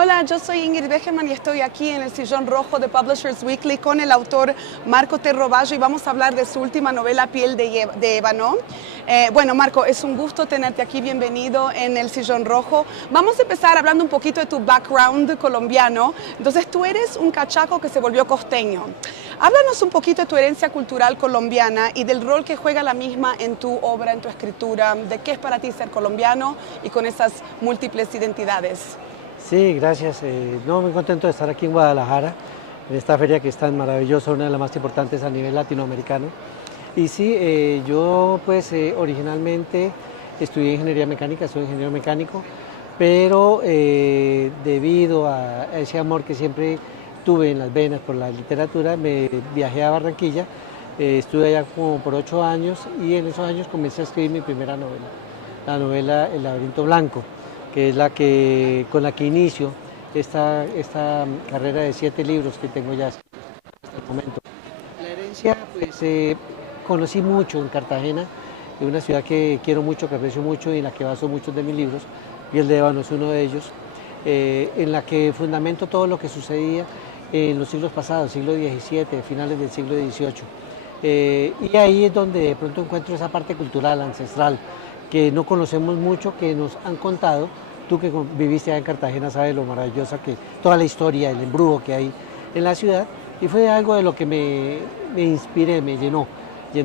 Hola, yo soy Ingrid Begeman y estoy aquí en el Sillón Rojo de Publishers Weekly con el autor Marco Terrovallo y vamos a hablar de su última novela, Piel de Ébano. Bueno, Marco, es un gusto tenerte aquí, bienvenido en el Sillón Rojo. Vamos a empezar hablando un poquito de tu background colombiano. Entonces, tú eres un cachaco que se volvió costeño. Háblanos un poquito de tu herencia cultural colombiana y del rol que juega la misma en tu obra, en tu escritura, de qué es para ti ser colombiano y con esas múltiples identidades. Sí, gracias. No, muy contento de estar aquí en Guadalajara, en esta feria que es tan maravillosa, una de las más importantes a nivel latinoamericano. Y sí, yo pues originalmente estudié ingeniería mecánica, soy ingeniero mecánico, pero debido a ese amor que siempre tuve en las venas por la literatura, me viajé a Barranquilla, estuve allá como por 8 años y en esos años comencé a escribir mi primera novela, la novela El laberinto blanco, que es con la que inicio esta carrera de 7 libros que tengo ya hasta el momento. La herencia, pues conocí mucho en Cartagena, de una ciudad que quiero mucho, que aprecio mucho y en la que baso muchos de mis libros, y el de Ébano es uno de ellos, en la que fundamento todo lo que sucedía en los siglos pasados, siglo XVII, finales del siglo XVIII. Y ahí es donde de pronto encuentro esa parte cultural, ancestral, que no conocemos mucho, que nos han contado. Tú que viviste allá en Cartagena sabes lo maravillosa que toda la historia, el embrujo que hay en la ciudad, y fue algo de lo que me inspiré, me llenó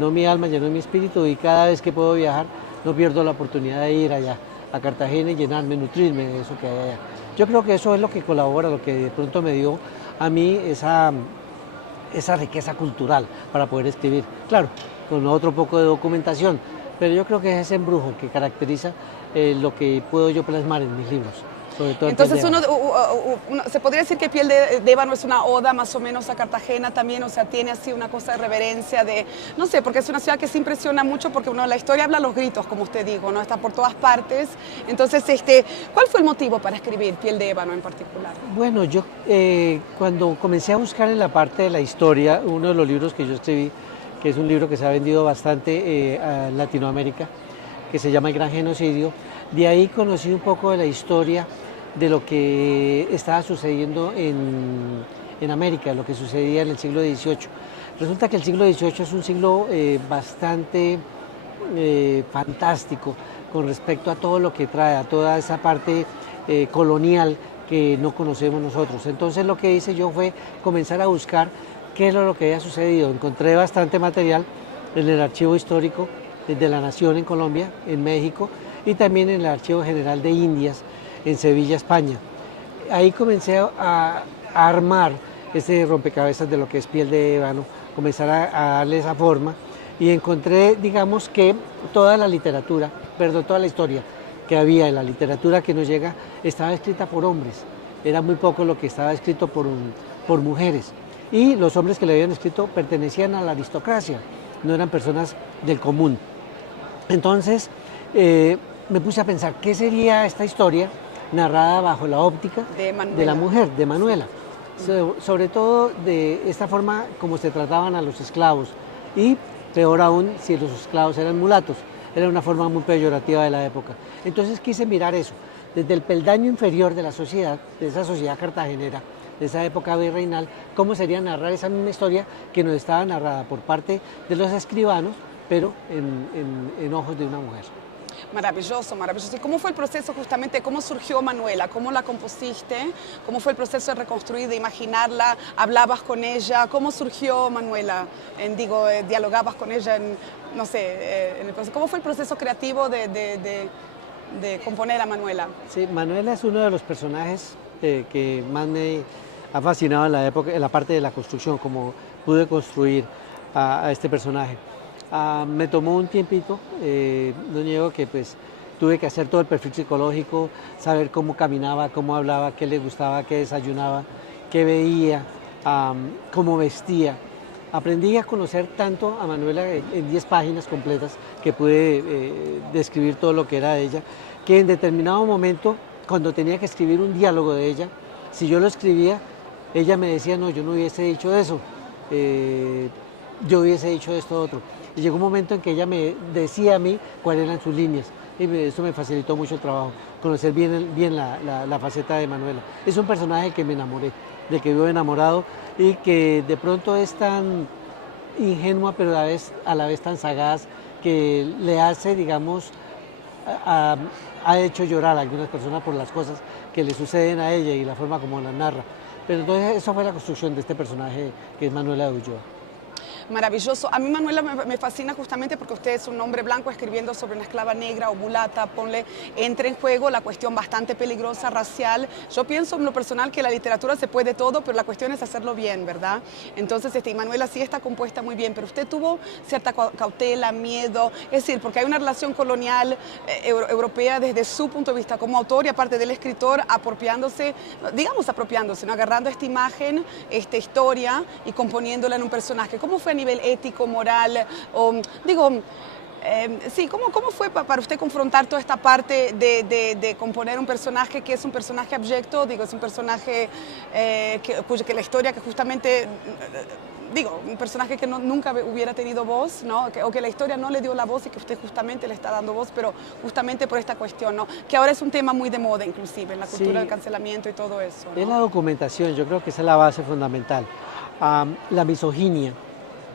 mi alma, llenó mi espíritu, y cada vez que puedo viajar no pierdo la oportunidad de ir allá a Cartagena y llenarme, nutrirme de eso que hay allá. Yo creo que eso es lo que colabora, lo que de pronto me dio a mí esa riqueza cultural para poder escribir. Claro, con otro poco de documentación, pero yo creo que es ese embrujo que caracteriza lo que puedo yo plasmar en mis libros. Sobre todo Entonces, se podría decir que Piel de Ébano es una oda más o menos a Cartagena también, o sea, tiene así una cosa de reverencia, no sé, porque es una ciudad que se impresiona mucho porque la historia habla a los gritos, como usted dijo, ¿no? Está por todas partes. Entonces, ¿cuál fue el motivo para escribir Piel de Ébano en particular? Bueno, yo cuando comencé a buscar en la parte de la historia, uno de los libros que yo escribí, que es un libro que se ha vendido bastante en Latinoamérica, que se llama El Gran Genocidio, de ahí conocí un poco de la historia de lo que estaba sucediendo en América, lo que sucedía en el siglo XVIII. Resulta que el siglo XVIII es un siglo bastante fantástico con respecto a todo lo que trae, a toda esa parte colonial que no conocemos nosotros. Entonces lo que hice yo fue comenzar a buscar qué es lo que había sucedido. Encontré bastante material en el Archivo Histórico de la Nación en Colombia, en México, y también en el Archivo General de Indias en Sevilla, España. Ahí comencé a armar ese rompecabezas de lo que es Piel de Ébano, comenzar a darle esa forma, y encontré, digamos, que toda la literatura, perdón, toda la historia que había en la literatura que nos llega estaba escrita por hombres. Era muy poco lo que estaba escrito por mujeres. Y los hombres que le habían escrito pertenecían a la aristocracia, no eran personas del común. Entonces me puse a pensar, ¿qué sería esta historia narrada bajo la óptica de la mujer, de Manuela? Sobre todo de esta forma como se trataban a los esclavos, y peor aún si los esclavos eran mulatos, era una forma muy peyorativa de la época. Entonces quise mirar eso, desde el peldaño inferior de la sociedad, de esa sociedad cartagenera, de esa época virreinal, cómo sería narrar esa misma historia que nos estaba narrada por parte de los escribanos, pero en ojos de una mujer. Maravilloso, maravilloso. ¿Y cómo fue el proceso justamente? ¿Cómo surgió Manuela? ¿Cómo la compusiste? ¿Cómo fue el proceso de reconstruir, de imaginarla? ¿Hablabas con ella? ¿Cómo surgió Manuela? ¿Dialogabas con ella no sé, en el proceso? ¿Cómo fue el proceso creativo de componer a Manuela? Sí, Manuela es uno de los personajes que más me ha fascinado en la época, en la parte de la construcción, como pude construir a este personaje. Me tomó un tiempito, no niego que pues tuve que hacer todo el perfil psicológico, saber cómo caminaba, cómo hablaba, qué le gustaba, qué desayunaba, qué veía, cómo vestía. Aprendí a conocer tanto a Manuela en 10 páginas completas que pude describir todo lo que era de ella, que en determinado momento, cuando tenía que escribir un diálogo de ella, si yo lo escribía, ella me decía, no, yo no hubiese dicho eso, yo hubiese dicho esto otro. Y llegó un momento en que ella me decía a mí cuáles eran sus líneas. y eso me facilitó mucho el trabajo, conocer bien la faceta de Manuela. Es un personaje que me enamoré, del que vivo enamorado y que de pronto es tan ingenua, pero a la vez tan sagaz, que le hace, digamos, ha hecho llorar a algunas personas por las cosas que le suceden a ella y la forma como la narra. Pero entonces esa fue la construcción de este personaje que es Manuela de Ulloa. Maravilloso. A mí Manuela me fascina justamente porque usted es un hombre blanco escribiendo sobre una esclava negra o mulata, entra en juego la cuestión bastante peligrosa, racial. Yo pienso en lo personal que la literatura se puede todo, pero la cuestión es hacerlo bien, ¿verdad? Entonces, Manuela sí está compuesta muy bien, pero usted tuvo cierta cautela, miedo, es decir, porque hay una relación colonial europea desde su punto de vista como autor y aparte del escritor apropiándose, ¿no? Agarrando esta imagen, esta historia y componiéndola en un personaje. ¿Cómo fue a nivel ético, moral? Sí, ¿cómo fue para usted confrontar toda esta parte de componer un personaje que es un personaje abyecto? Es un personaje que la historia que justamente... un personaje que nunca hubiera tenido voz, ¿no? O que la historia no le dio la voz y que usted justamente le está dando voz, pero justamente por esta cuestión, ¿no? Que ahora es un tema muy de moda, inclusive, en la cultura del cancelamiento y todo eso, ¿no? Es la documentación, yo creo que esa es la base fundamental. La misoginia.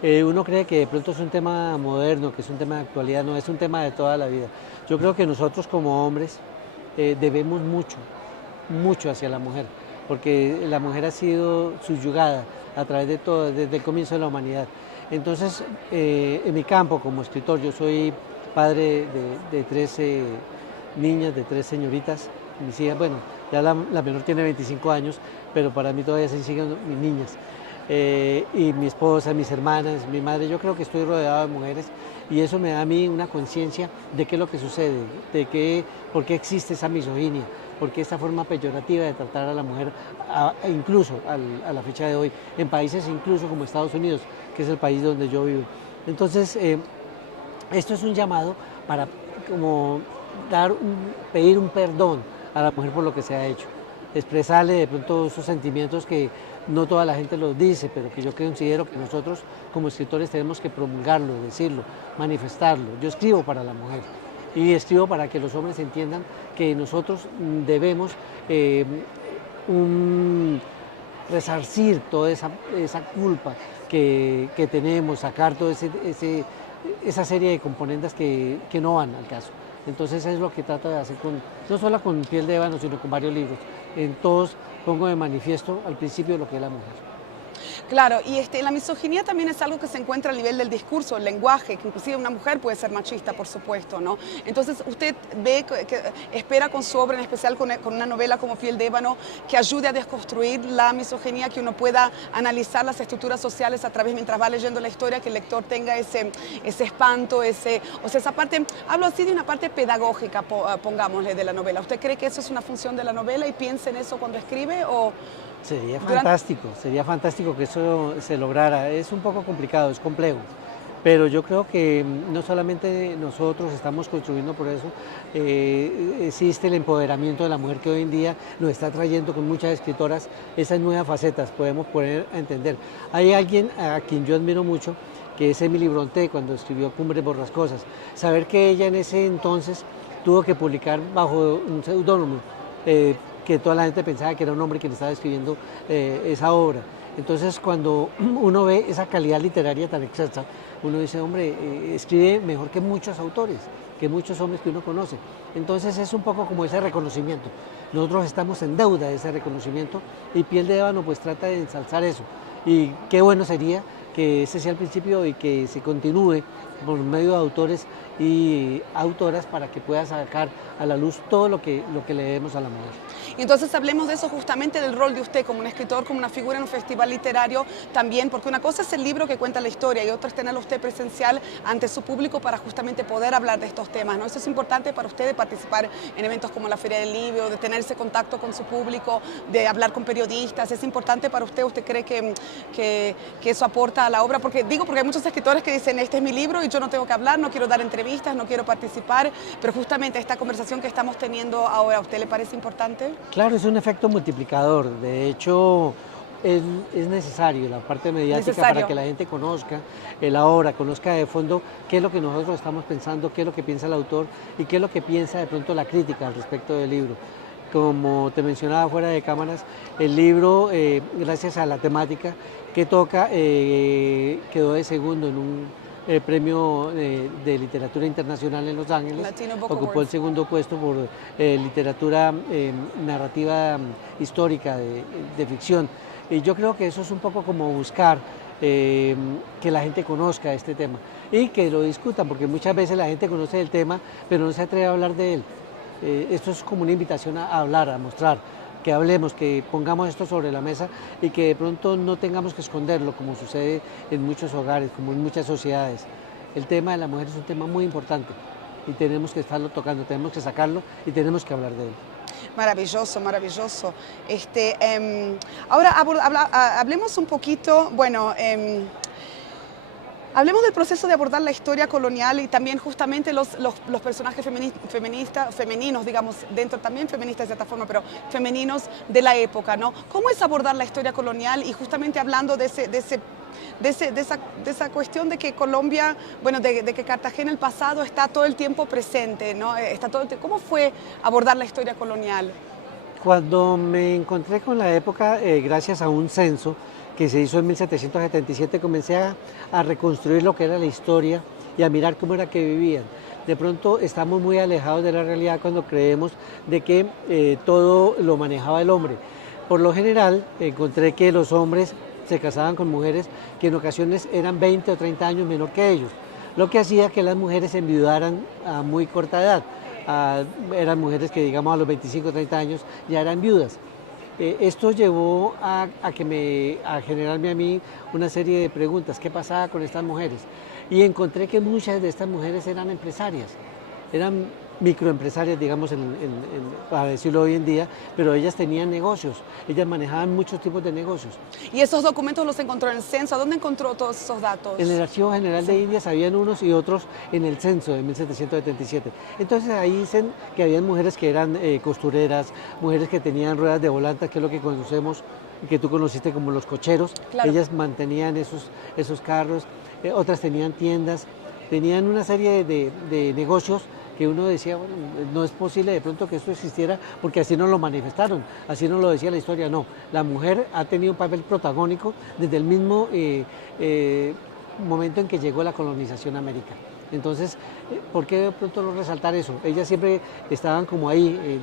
Uno cree que de pronto es un tema moderno, que es un tema de actualidad, no, es un tema de toda la vida. Yo creo que nosotros como hombres debemos mucho hacia la mujer, porque la mujer ha sido subyugada a través de todo, desde el comienzo de la humanidad. Entonces, en mi campo como escritor, yo soy padre de 13 niñas, de 3 señoritas, mis hijas, bueno, ya la menor tiene 25 años, pero para mí todavía se siguen mis niñas. Y mi esposa, mis hermanas, mi madre, yo creo que estoy rodeado de mujeres y eso me da a mí una conciencia de qué es lo que sucede, por qué existe esa misoginia, por qué esta forma peyorativa de tratar a la mujer, incluso a la fecha de hoy, en países incluso como Estados Unidos, que es el país donde yo vivo. Entonces, esto es un llamado para como pedir un perdón a la mujer por lo que se ha hecho, expresarle de pronto esos sentimientos que no toda la gente los dice, pero que yo considero que nosotros como escritores tenemos que promulgarlo, decirlo, manifestarlo. Yo escribo para la mujer y escribo para que los hombres entiendan que nosotros debemos resarcir toda esa culpa que tenemos, sacar toda esa serie de componentes que no van al caso. Entonces es lo que trato de hacer no solo con Piel de Ébano, sino con varios libros. En todos pongo de manifiesto al principio lo que es la mujer. Claro, y la misoginia también es algo que se encuentra a nivel del discurso, el lenguaje, que inclusive una mujer puede ser machista, por supuesto, ¿no? Entonces, usted ve que espera con su obra, en especial con una novela como Piel de Ébano, que ayude a desconstruir la misoginia, que uno pueda analizar las estructuras sociales a través, mientras va leyendo la historia, que el lector tenga ese espanto, esa parte, hablo así de una parte pedagógica, pongámosle, de la novela. ¿Usted cree que eso es una función de la novela y piensa en eso cuando escribe o...? Sería fantástico que eso se lograra. Es un poco complicado, es complejo, pero yo creo que no solamente nosotros estamos construyendo por eso, existe el empoderamiento de la mujer que hoy en día nos está trayendo con muchas escritoras esas nuevas facetas, podemos poner a entender. Hay alguien a quien yo admiro mucho, que es Emily Brontë, cuando escribió Cumbres Borrascosas. Saber que ella en ese entonces tuvo que publicar bajo un seudónimo, que toda la gente pensaba que era un hombre quien estaba escribiendo esa obra. Entonces, cuando uno ve esa calidad literaria tan excelsa, uno dice, hombre, escribe mejor que muchos autores, que muchos hombres que uno conoce. Entonces, es un poco como ese reconocimiento. Nosotros estamos en deuda de ese reconocimiento y Piel de Ébano pues trata de ensalzar eso. Y qué bueno sería que ese sea el principio y que se continúe por medio de autores y autoras para que pueda sacar a la luz todo lo que le debemos a la mujer. Y entonces hablemos de eso, justamente del rol de usted como un escritor, como una figura en un festival literario también, porque una cosa es el libro que cuenta la historia y otra es tenerlo usted presencial ante su público para justamente poder hablar de estos temas, ¿no? Eso es importante para usted, de participar en eventos como la Feria del Libro, de tener ese contacto con su público, de hablar con periodistas. ¿Es importante para usted? ¿Usted cree que eso aporta a la obra? Porque hay muchos escritores que dicen, este es mi libro y yo no tengo que hablar, no quiero dar entrevistas, no quiero participar, pero justamente esta conversación que estamos teniendo ahora, ¿a usted le parece importante? Claro, es un efecto multiplicador. De hecho, es necesario la parte mediática Necesario. para que la gente conozca la obra, conozca de fondo qué es lo que nosotros estamos pensando, qué es lo que piensa el autor y qué es lo que piensa de pronto la crítica al respecto del libro. Como te mencionaba fuera de cámaras, el libro, gracias a la temática que toca, quedó de segundo en un premio de literatura internacional en Los Ángeles. Latino Book Ocupó Awards. el segundo puesto por literatura narrativa histórica de ficción. Y yo creo que eso es un poco como buscar que la gente conozca este tema y que lo discutan, porque muchas veces la gente conoce el tema, pero no se atreve a hablar de él. Esto es como una invitación a hablar, a mostrar, que hablemos, que pongamos esto sobre la mesa y que de pronto no tengamos que esconderlo, como sucede en muchos hogares, como en muchas sociedades. El tema de la mujer es un tema muy importante y tenemos que estarlo tocando, tenemos que sacarlo y tenemos que hablar de él. Maravilloso, maravilloso. Ahora hablemos un poquito, bueno, hablemos del proceso de abordar la historia colonial y también justamente los personajes femeninos, digamos, dentro también feministas de cierta forma, pero femeninos de la época, ¿no? ¿Cómo es abordar la historia colonial y justamente hablando de esa cuestión de que Colombia, bueno, de que Cartagena el pasado está todo el tiempo presente, ¿no? ¿Cómo fue abordar la historia colonial? Cuando me encontré con la época, gracias a un censo que se hizo en 1777, comencé a reconstruir lo que era la historia y a mirar cómo era que vivían. De pronto estamos muy alejados de la realidad cuando creemos de que todo lo manejaba el hombre. Por lo general, encontré que los hombres se casaban con mujeres que en ocasiones eran 20 o 30 años menor que ellos, lo que hacía que las mujeres enviudaran a muy corta edad. Eran mujeres que, digamos, a los 25 o 30 años ya eran viudas. Esto llevó a generarme a mí una serie de preguntas. ¿Qué pasaba con estas mujeres? Y encontré que muchas de estas mujeres eran empresarias, eran microempresarias, digamos, para decirlo hoy en día, pero ellas tenían negocios, ellas manejaban muchos tipos de negocios. ¿Y esos documentos los encontró en el censo? ¿Dónde encontró todos esos datos? En el Archivo General de Indias habían unos y otros en el censo de 1777. Entonces ahí dicen que habían mujeres que eran costureras, mujeres que tenían ruedas de volanta, que es lo que conocemos, que tú conociste como los cocheros. Claro. Ellas mantenían esos carros, otras tenían tiendas, tenían una serie de negocios que uno decía, bueno, no es posible de pronto que esto existiera, porque así no lo manifestaron, así no lo decía la historia, no. La mujer ha tenido un papel protagónico desde el mismo momento en que llegó la colonización a América. Entonces, ¿por qué de pronto no resaltar eso? Ellas siempre estaban como ahí,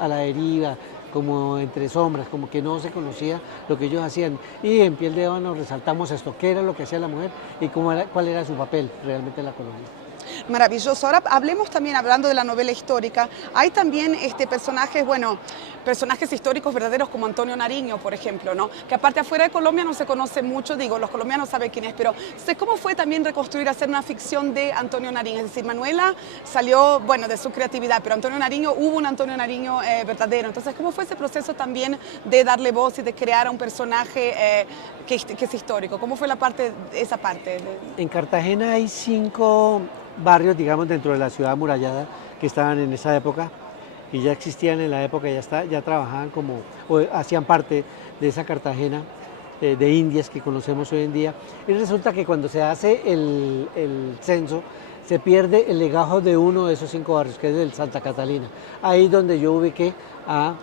a la deriva, como entre sombras, como que no se conocía lo que ellos hacían. Y en Piel de Ébano resaltamos esto, qué era lo que hacía la mujer y cuál era su papel realmente en la colonia. Maravilloso. Ahora hablemos también, hablando de la novela histórica, hay también personajes, bueno, personajes históricos verdaderos como Antonio Nariño, por ejemplo, ¿no? Que aparte afuera de Colombia no se conoce mucho, digo, los colombianos saben quién es, pero ¿cómo fue también reconstruir, hacer una ficción de Antonio Nariño? Es decir, Manuela salió, bueno, de su creatividad, pero Antonio Nariño, hubo un Antonio Nariño verdadero. Entonces, ¿cómo fue ese proceso también de darle voz y de crear a un personaje que es histórico? ¿Cómo fue esa parte? En Cartagena hay 5 barrios, digamos, dentro de la ciudad amurallada que estaban en esa época y ya existían en la época, ya trabajaban o hacían parte de esa Cartagena de Indias que conocemos hoy en día. Y resulta que cuando se hace el censo, se pierde el legajo de uno de esos 5 barrios, que es el Santa Catalina. Ahí donde yo ubiqué a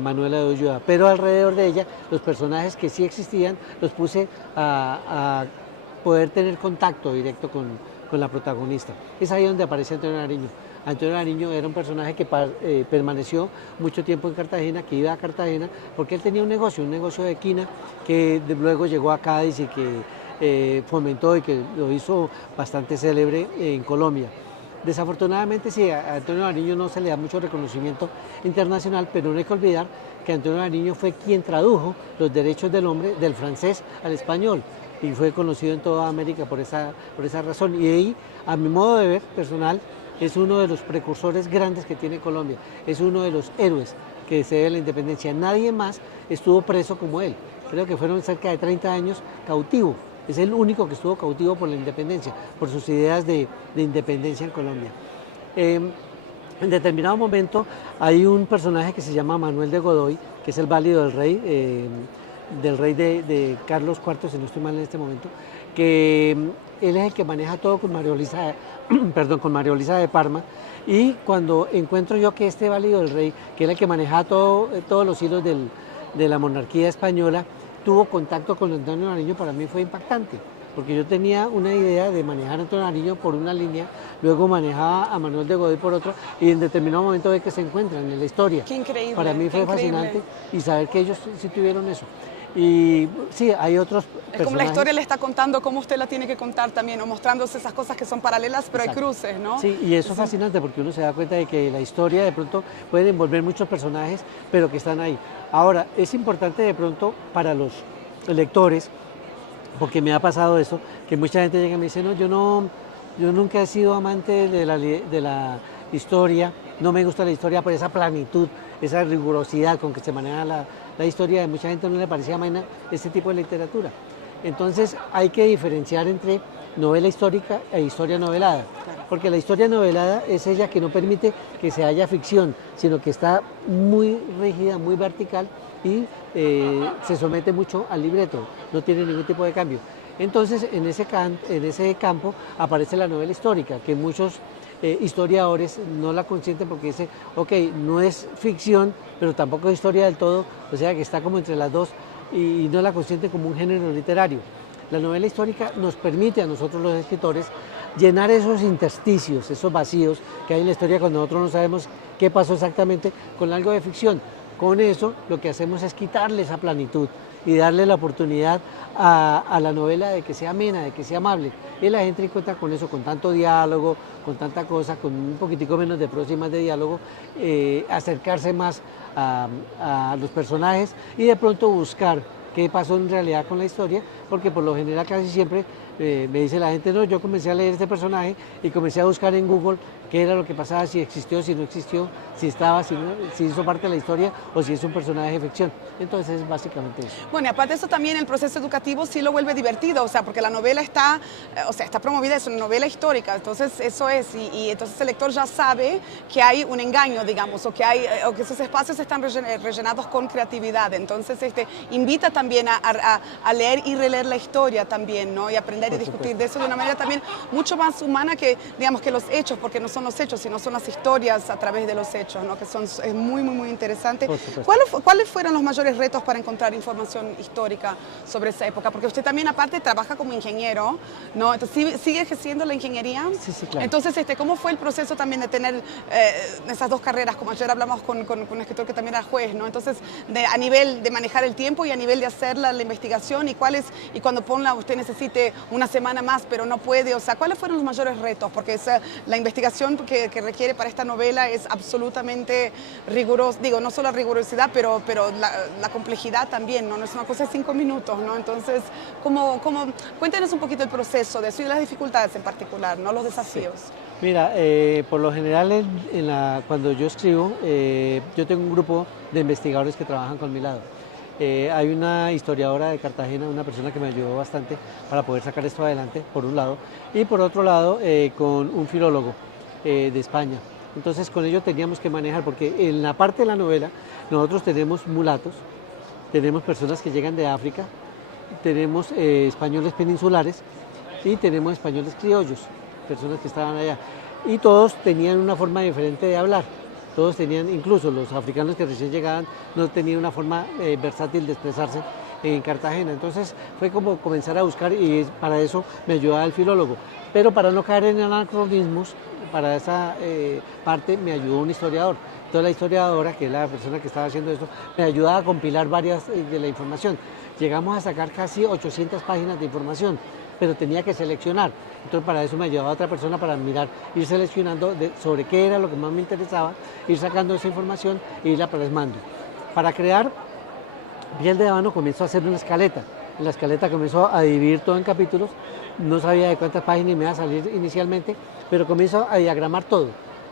Manuela de Ulloa, pero alrededor de ella, los personajes que sí existían, los puse a poder tener contacto directo con la protagonista. Es ahí donde aparece Antonio Nariño. Antonio Nariño era un personaje que permaneció mucho tiempo en Cartagena, que iba a Cartagena, porque él tenía un negocio de quina, que luego llegó a Cádiz y que fomentó y que lo hizo bastante célebre en Colombia. Desafortunadamente sí, a Antonio Nariño no se le da mucho reconocimiento internacional, pero no hay que olvidar que Antonio Nariño fue quien tradujo los derechos del hombre del francés al español y fue conocido en toda América por esa razón. Y ahí, a mi modo de ver personal, es uno de los precursores grandes que tiene Colombia, es uno de los héroes que se debe a la independencia. Nadie más estuvo preso como él, creo que fueron cerca de 30 años cautivo. Es el único que estuvo cautivo por la independencia, por sus ideas de independencia en Colombia. En determinado momento hay un personaje que se llama Manuel de Godoy, que es el válido del rey de Carlos IV, si no estoy mal en este momento, que él es el que maneja todo con María Luisa, perdón, con María Luisa de Parma. Y cuando encuentro yo que este válido del rey, que era el que manejaba todos los hilos de la monarquía española, tuvo contacto con Antonio Nariño, para mí fue impactante, porque yo tenía una idea de manejar a Antonio Nariño por una línea, luego manejaba a Manuel de Godoy por otra, y en determinado momento ve que se encuentran en la historia. Qué increíble. Para mí fue fascinante y saber que ellos sí tuvieron eso. Y sí, hay otros personajes. Es como la historia le está contando, cómo usted la tiene que contar también, o mostrándose esas cosas que son paralelas, pero Exacto. hay cruces, ¿no? Sí, y eso es fascinante porque uno se da cuenta de que la historia de pronto puede envolver muchos personajes, pero que están ahí. Ahora, es importante de pronto para los lectores, porque me ha pasado eso, que mucha gente llega y me dice, no, yo nunca he sido amante de la historia, no me gusta la historia por esa planitud, esa rigurosidad con que se maneja la historia. De mucha gente no le parecía amena este tipo de literatura. Entonces hay que diferenciar entre novela histórica e historia novelada, porque la historia novelada es ella que no permite que se haya ficción, sino que está muy rígida, muy vertical y se somete mucho al libreto, no tiene ningún tipo de cambio. Entonces en ese campo aparece la novela histórica, que muchos historiadores no la consienten porque dice, ok, no es ficción, pero tampoco es historia del todo, o sea que está como entre las dos y no la consienten como un género literario. La novela histórica nos permite a nosotros los escritores llenar esos intersticios, esos vacíos que hay en la historia cuando nosotros no sabemos qué pasó exactamente, con algo de ficción. Con eso lo que hacemos es quitarle esa planitud y darle la oportunidad a la novela de que sea amena, de que sea amable. Y la gente encuentra con eso, con tanto diálogo, con tanta cosa, con un poquitico menos de prosa y más de diálogo, acercarse más a los personajes y de pronto buscar qué pasó en realidad con la historia, porque por lo general casi siempre me dice la gente, no, yo comencé a leer este personaje y comencé a buscar en Google qué era lo que pasaba, si existió, si no existió, si estaba, si hizo parte de la historia o si es un personaje de ficción. Entonces es básicamente eso. Bueno, y aparte de eso también el proceso educativo sí lo vuelve divertido, o sea, porque la novela está, está promovida, es una novela histórica, entonces eso es, y entonces el lector ya sabe que hay un engaño, digamos, o que esos espacios están rellenados con creatividad, entonces invita también a leer y releer la historia también, ¿no? Y aprender y discutir de eso de una manera también mucho más humana que, digamos, que los hechos, porque no son los hechos, sino son las historias a través de los hechos, ¿no? Que es muy, muy, muy interesante. ¿Cuáles fueron los mayores retos para encontrar información histórica sobre esa época? Porque usted también aparte trabaja como ingeniero, ¿no? Entonces, ¿sigue ejerciendo la ingeniería? Sí, sí, claro. Entonces, ¿cómo fue el proceso también de tener esas dos carreras? Como ayer hablamos con un escritor que también era juez, ¿no? Entonces, a nivel de manejar el tiempo y a nivel de hacer la investigación y cuando usted necesite una semana más, pero no puede, o sea, ¿cuáles fueron los mayores retos? Porque la investigación que requiere para esta novela es absolutamente rigurosa, digo, no solo la rigurosidad, pero la complejidad también, ¿no? No es una cosa de 5 minutos, ¿no? Entonces, cuéntenos un poquito el proceso de eso y las dificultades en particular, ¿no? Los desafíos. Sí. Mira, por lo general cuando yo escribo, yo tengo un grupo de investigadores que trabajan con mi lado. Hay una historiadora de Cartagena, una persona que me ayudó bastante para poder sacar esto adelante, por un lado, y por otro lado con un filólogo de España. Entonces con ello teníamos que manejar, porque en la parte de la novela nosotros tenemos mulatos, tenemos personas que llegan de África, tenemos españoles peninsulares y tenemos españoles criollos, personas que estaban allá, y todos tenían una forma diferente de hablar. Todos tenían, incluso los africanos que recién llegaban, no tenían una forma versátil de expresarse en Cartagena. Entonces fue como comenzar a buscar y para eso me ayudaba el filólogo. Pero para no caer en anacronismos, para esa parte me ayudó un historiador. Entonces la historiadora, que es la persona que estaba haciendo esto, me ayudaba a compilar varias de la información. Llegamos a sacar casi 800 páginas de información, pero tenía que seleccionar. Entonces para eso me ayudaba otra persona para mirar, ir seleccionando sobre qué era lo que más me interesaba, ir sacando esa información e irla plasmando. Para crear Piel de Ébano comenzó a hacer una escaleta. En la escaleta comenzó a dividir todo en capítulos, no sabía de cuántas páginas me iba a salir inicialmente, pero comienzo a diagramar todo.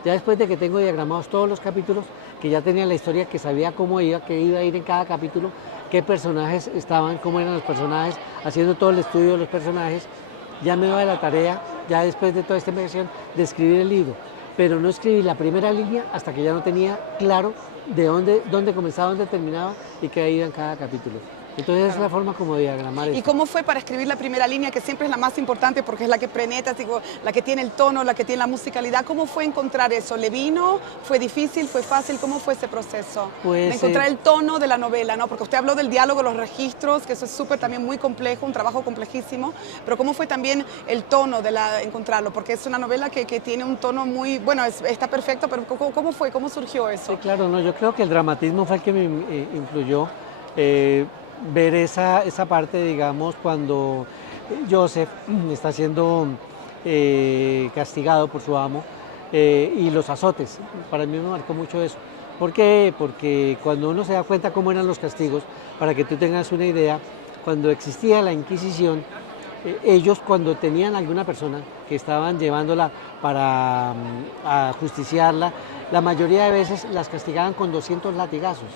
Ya después de que tengo diagramados todos los capítulos, que ya tenía la historia, que sabía cómo iba, qué iba a ir en cada capítulo, qué personajes estaban, cómo eran los personajes, haciendo todo el estudio de los personajes, ya me doy la tarea, ya después de toda esta investigación, de escribir el libro. pero no escribí la primera línea hasta que ya no tenía claro de dónde comenzaba, dónde terminaba y qué iba en cada capítulo. Entonces es la forma como diagramar ¿Y esto. cómo fue para escribir la primera línea, que siempre es la más importante porque es la que penetra, digo, la que tiene el tono, la que tiene la musicalidad? ¿Cómo fue encontrar eso? ¿Le vino? ¿Fue difícil? ¿Fue fácil? ¿Cómo fue ese proceso? Pues, de encontrar el tono de la novela, ¿no? Porque usted habló del diálogo, los registros, que eso es súper también muy complejo, un trabajo complejísimo, pero ¿cómo fue también el tono de encontrarlo? Porque es una novela que tiene un tono muy, bueno, está perfecto, pero ¿cómo fue? ¿Cómo surgió eso? Sí, claro, no, yo creo que el dramatismo fue el que me influyó. Ver esa parte, digamos, cuando Joseph está siendo castigado por su amo y los azotes. Para mí me marcó mucho eso. ¿Por qué? Porque cuando uno se da cuenta cómo eran los castigos, para que tú tengas una idea, cuando existía la Inquisición, ellos cuando tenían alguna persona que estaban llevándola para ajusticiarla, la mayoría de veces las castigaban con 200 latigazos.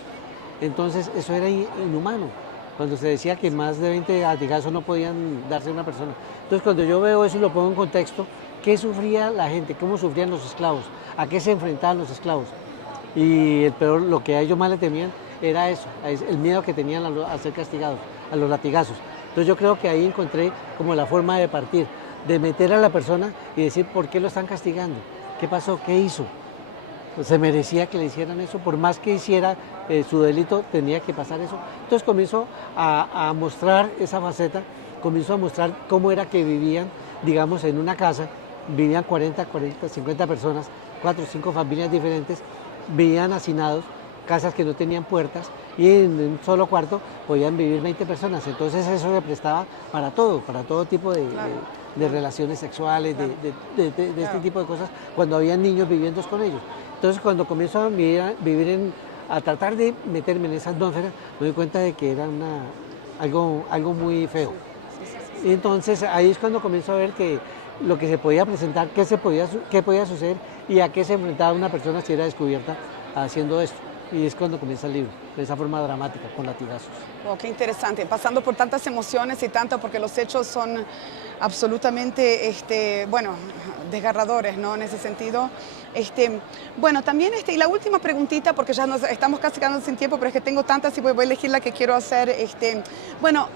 Entonces eso era inhumano, cuando se decía que más de 20 latigazos no podían darse a una persona. Entonces cuando yo veo eso y lo pongo en contexto, ¿qué sufría la gente? ¿Cómo sufrían los esclavos? ¿A qué se enfrentaban los esclavos? Y el peor, lo que a ellos más le temían era eso, el miedo que tenían a ser castigados, a los latigazos. Entonces yo creo que ahí encontré como la forma de partir, de meter a la persona y decir por qué lo están castigando, qué pasó, qué hizo. Se merecía que le hicieran eso, por más que hiciera su delito, tenía que pasar eso. Entonces comienzo a mostrar esa faceta, comienzo a mostrar cómo era que vivían, digamos, en una casa, vivían 40, 50 personas, 4 o 5 familias diferentes, vivían hacinados, casas que no tenían puertas, y en un solo cuarto podían vivir 20 personas. Entonces eso se prestaba para todo tipo de relaciones sexuales, de este tipo de cosas, cuando había niños viviendo con ellos. Entonces cuando comienzo a tratar de meterme en esa atmósfera, me doy cuenta de que era algo muy feo. Y entonces ahí es cuando comienzo a ver que lo que se podía presentar, qué podía suceder y a qué se enfrentaba una persona si era descubierta haciendo esto. Y es cuando comienza el libro, de esa forma dramática, con latigazos. Oh, qué interesante, pasando por tantas emociones y tanto, porque los hechos son absolutamente, bueno, desgarradores, ¿no? En ese sentido. Bueno, también, y la última preguntita, porque ya nos estamos casi quedando sin tiempo, pero es que tengo tantas y voy a elegir la que quiero hacer. Bueno,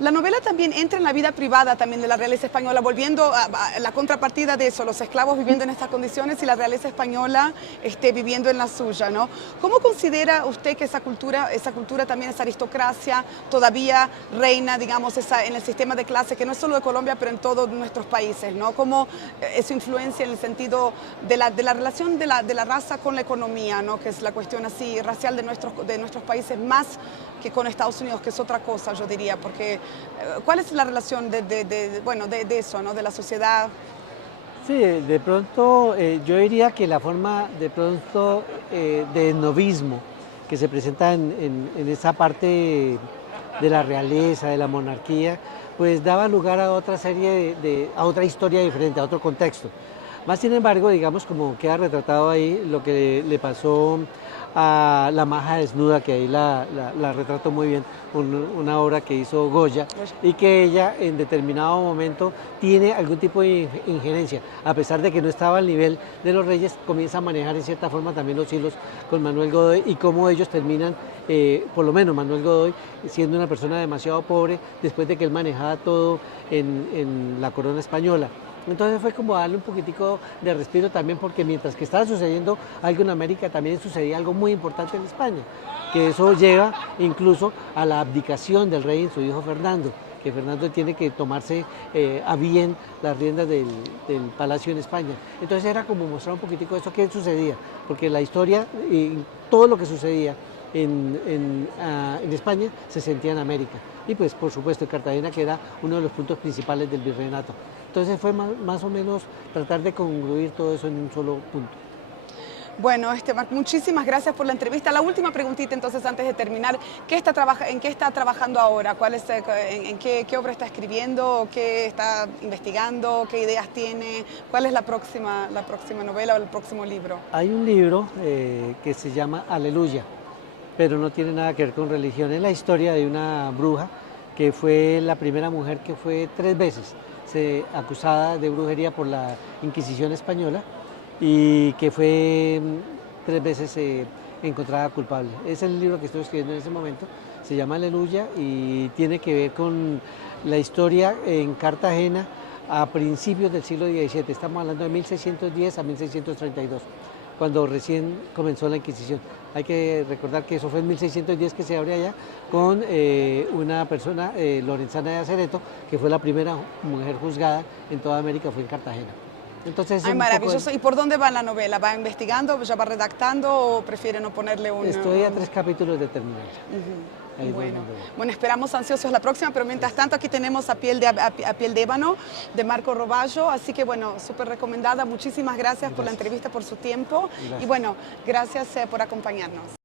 la novela también entra en la vida privada también de la realeza española, volviendo a la contrapartida de eso, los esclavos viviendo en estas condiciones y la realeza española viviendo en la suya, ¿no? ¿Cómo considera usted que esa cultura también, esa aristocracia, todavía reina, digamos, en el sistema de clase, que no es solo de Colombia, pero en todos nuestros países, ¿no? ¿Cómo eso influencia en el sentido de la relación de la raza con la economía, ¿no? Que es la cuestión así racial de nuestros países, más que con Estados Unidos, que es otra cosa, yo diría, porque ¿cuál es la relación de eso, ¿no? De la sociedad? Sí, de pronto yo diría que la forma de pronto de novismo que se presenta en esa parte de la realeza, de la monarquía, pues daba lugar a otra serie a otra historia diferente, a otro contexto. Más sin embargo, digamos, como queda retratado ahí lo que le pasó a La maja desnuda, que ahí la retrató muy bien, una obra que hizo Goya, y que ella en determinado momento tiene algún tipo de injerencia, a pesar de que no estaba al nivel de los reyes, comienza a manejar en cierta forma también los hilos con Manuel Godoy, y cómo ellos terminan, por lo menos Manuel Godoy, siendo una persona demasiado pobre, después de que él manejaba todo en la corona española. Entonces fue como darle un poquitico de respiro también, porque mientras que estaba sucediendo algo en América, también sucedía algo muy importante en España, que eso lleva incluso a la abdicación del rey en su hijo Fernando, que Fernando tiene que tomarse a bien las riendas del palacio en España. Entonces era como mostrar un poquitico eso que sucedía, porque la historia y todo lo que sucedía en España se sentía en América. Y pues por supuesto en Cartagena, que era uno de los puntos principales del virreinato. Entonces fue más o menos tratar de congruir todo eso en un solo punto. Bueno, muchísimas gracias por la entrevista. La última preguntita entonces antes de terminar, ¿en qué está trabajando ahora? ¿En qué obra está escribiendo? ¿Qué está investigando? ¿Qué ideas tiene? ¿Cuál es la próxima novela o el próximo libro? Hay un libro que se llama Aleluya, pero no tiene nada que ver con religión. Es la historia de una bruja que fue la primera mujer que fue 3 veces acusada de brujería por la Inquisición española, y que fue 3 veces encontrada culpable. Es el libro que estoy escribiendo en este momento, se llama Aleluya y tiene que ver con la historia en Cartagena a principios del siglo XVII. Estamos hablando de 1610 a 1632, cuando recién comenzó la Inquisición. Hay que recordar que eso fue en 1610 que se abre allá con una persona, Lorenzana de Acereto, que fue la primera mujer juzgada en toda América, fue en Cartagena. Entonces, Ay, maravilloso. ¿Y por dónde va la novela? ¿Va investigando, ya va redactando o prefiere no ponerle un...? Estoy a 3 capítulos de terminar. Bueno, esperamos ansiosos la próxima, pero mientras tanto aquí tenemos a piel de ébano de Marco Roballo, así que bueno, súper recomendada. Muchísimas gracias por la entrevista, por su tiempo y bueno, gracias por acompañarnos.